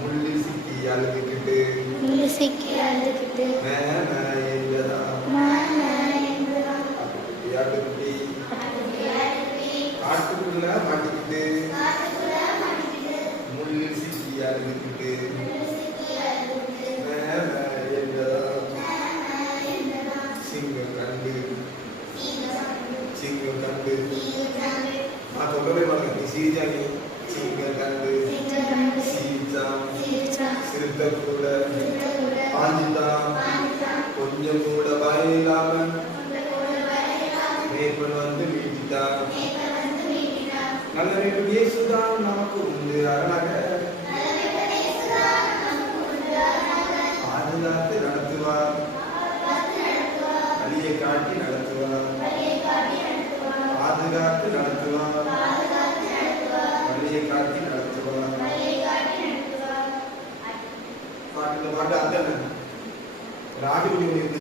முள்ளு சிக்கி அழுதுகிட்டு ஆட்டுக்குட்டி காட்டுக்குள்ள மாட்டிக்கிட்டு முள்ளு சிக்கி அழுதுகிட்டு சிங்கம் கண்டு நான் சொல்லவே மாட்டேன் நீ சீஜானி சிங்கம் கண்டு சீச்சான் சிறுத்தை கூட பாஞ்சுதான் கொஞ்சம் கூட பயம் இல்லாம மேற்பன் வந்து வீட்டிட்டான் நல்ல நேரம் இயேசுதான் நமக்கு உண்டு அரணாக பாதுகாத்து நடத்துவார் வழியை காட்டி நடத்துவார் பாதுகாத்து நடத்துவார் வழியை காட்டி நடத்துவார் பாட்டு அந்த ராஜகுடி